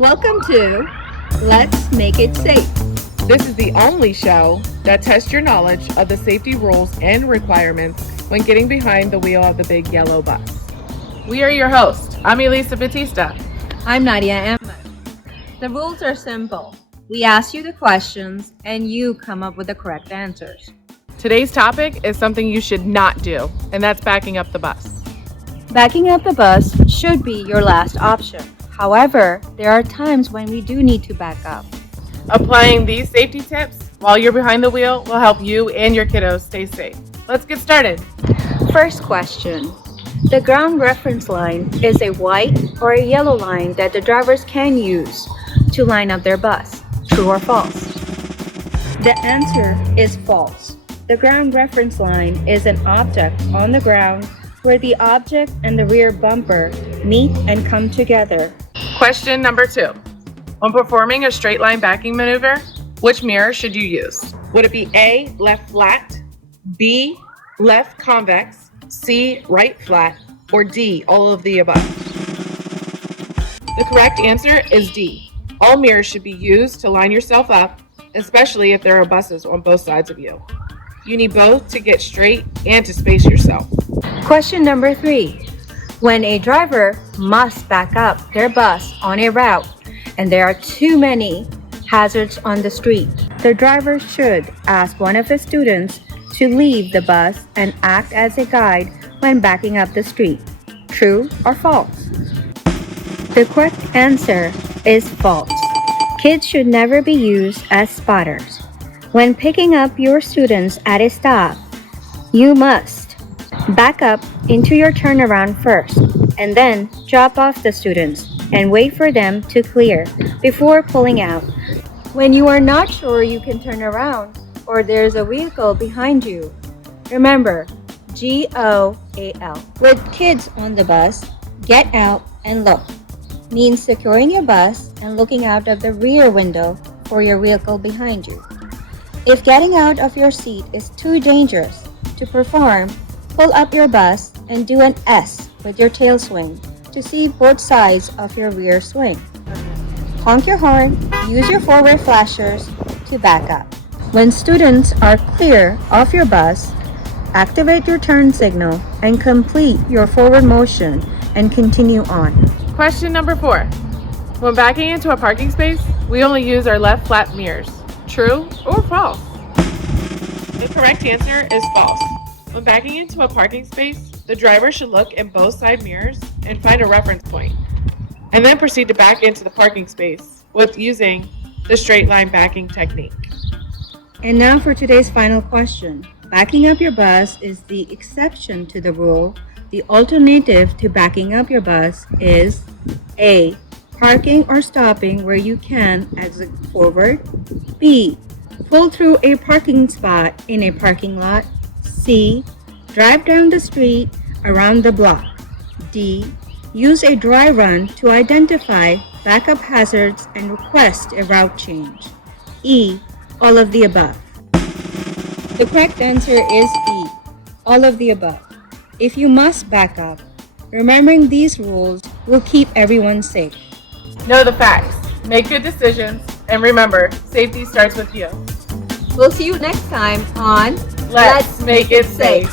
Welcome to Let's Make It Safe. This is the only show that tests your knowledge of the safety rules and requirements when getting behind the wheel of the big yellow bus. We are your hosts. I'm Elisa Batista. I'm Nadia Ahmed. The rules are simple. We ask you the questions and you come up with the correct answers. Today's topic is something you should not do, and that's backing up the bus. Backing up the bus should be your last option. However, there are times when we do need to back up. Applying these safety tips while you're behind the wheel will help you and your kiddos stay safe. Let's get started. First question. The ground reference line is a white or a yellow line that the drivers can use to line up their bus. True or false? The answer is false. The ground reference line is an object on the ground where the object and the rear bumper meet and come together. Question number 2. When performing a straight line backing maneuver, which mirror should you use? Would it be A, left flat, B, left convex, C, right flat, or D, all of the above? The correct answer is D. All mirrors should be used to line yourself up, especially if there are buses on both sides of you. You need both to get straight and to space yourself. Question number 3. When a driver must back up their bus on a route and there are too many hazards on the street, the driver should ask one of his students to leave the bus and act as a guide when backing up the street. True or false? The correct answer is false. Kids should never be used as spotters. When picking up your students at a stop, you must back up into your turnaround first and then drop off the students and wait for them to clear before pulling out. When you are not sure you can turn around or there's a vehicle behind you, remember GOAL. With kids on the bus, get out and look means securing your bus and looking out of the rear window for your vehicle behind you. If getting out of your seat is too dangerous to perform, pull up your bus and do an S with your tail swing to see both sides of your rear swing. Honk your horn, use your forward flashers to back up. When students are clear of your bus, activate your turn signal and complete your forward motion and continue on. Question number 4. When backing into a parking space, we only use our left flat mirrors. True or false? The correct answer is false. When backing into a parking space, the driver should look in both side mirrors and find a reference point, and then proceed to back into the parking space with using the straight line backing technique. And now for today's final question. Backing up your bus is the exception to the rule. The alternative to backing up your bus is A. Parking or stopping where you can as a forward. B. Pull through a parking spot in a parking lot. C. Drive down the street around the block. D. Use a dry run to identify backup hazards and request a route change. E. All of the above. The correct answer is E. All of the above. If you must back up, remembering these rules will keep everyone safe. Know the facts, make good decisions, and remember, safety starts with you. We'll see you next time on Let's Make It Safe.